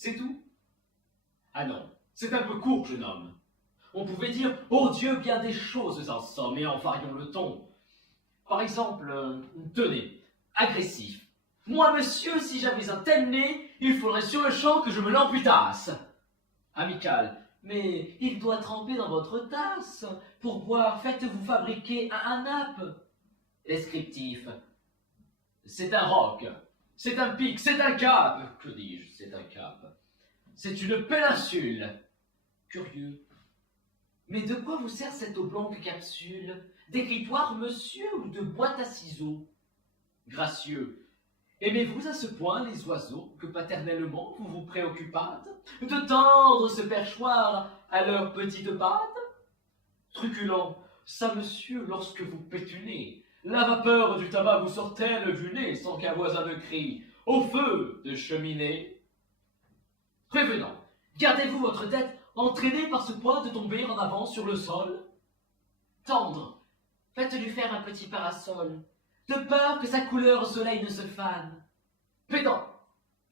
C'est tout? Ah non, c'est un peu court, jeune homme. On pouvait dire, oh Dieu, bien des choses en somme, et en variant le ton. Par exemple, tenez, agressif. Moi, monsieur, si j'avais un tel nez, il faudrait sur le champ que je me l'amputasse. Amical, mais il doit tremper dans votre tasse. Pour boire, faites-vous fabriquer un nappe. Descriptif. C'est un roc, c'est un pic, c'est un cap. Que dis-je, c'est un cap. C'est une péninsule. Curieux. Mais de quoi vous sert cette oblongue capsule? D'écritoire, monsieur, ou de boîte à ciseaux? Gracieux. Aimez-vous à ce point les oiseaux que paternellement vous vous préoccupâtes de tendre ce perchoir à leurs petites pattes? Truculent. Ça, monsieur, lorsque vous pétunez, la vapeur du tabac vous sort-elle du nez sans qu'un voisin ne crie « Au feu de cheminée ?» Prévenant. Gardez-vous votre tête entraînée par ce point de tomber en avant sur le sol? Tendre. Faites-lui faire un petit parasol, de peur que sa couleur au soleil ne se fane. Pédant.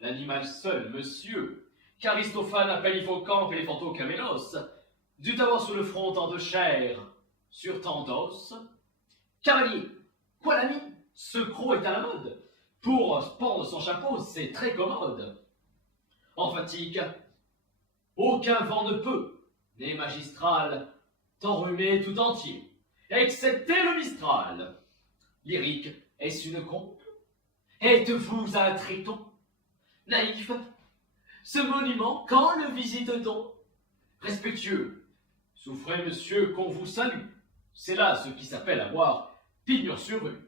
L'animal seul, monsieur, qu'Aristophane appelle Hippocampe et Camélos, dut avoir sur le front tant de chair, sur tant d'os. Cavalier. Quoi l'ami? Ce croc est à la mode. Pour pendre son chapeau, c'est très commode. En fatigue, aucun vent ne peut, né magistral, t'enrhumer tout entier, excepté le Mistral. Lyrique, est-ce une conte? Êtes-vous un triton? Naïf, ce monument, quand le visite-t-on? Respectueux, souffrez monsieur qu'on vous salue, c'est là ce qui s'appelle avoir pignon sur rue.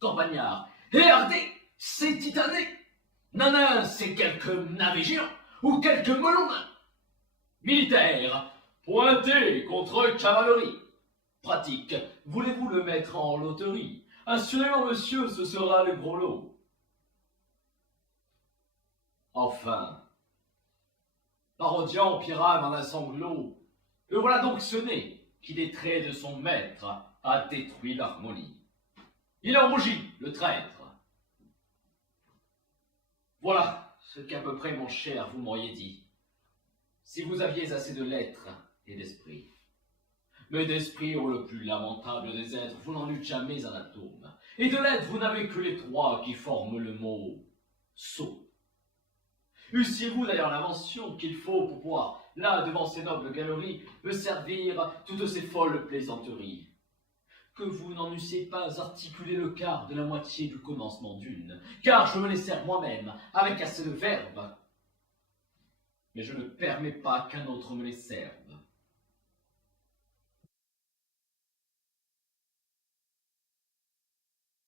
Campagnard, hardé, c'est titané. Nanin, c'est quelque navet géant, ou quelque melon nain. Militaire, pointé contre cavalerie. Pratique, voulez-vous le mettre en loterie? Assurément, monsieur, ce sera le gros lot. Enfin, parodiant Pyrame en un sanglot, le voilà donc ce nez qui, des traits de son maître, a détruit l'harmonie. Il en rougit, le traître. Voilà ce qu'à peu près, mon cher, vous m'auriez dit, si vous aviez assez de lettres et d'esprit. Mais d'esprit, ô le plus lamentable des êtres, vous n'en eûtes jamais un atome, et de lettres, vous n'avez que les trois qui forment le mot « sot ». Eussiez-vous d'ailleurs l'invention qu'il faut pour pouvoir, là, devant ces nobles galeries, me servir toutes ces folles plaisanteries, que vous n'en eussiez pas articulé le quart de la moitié du commencement d'une, car je me les sers moi-même, avec assez de verbe. Mais je ne permets pas qu'un autre me les serve.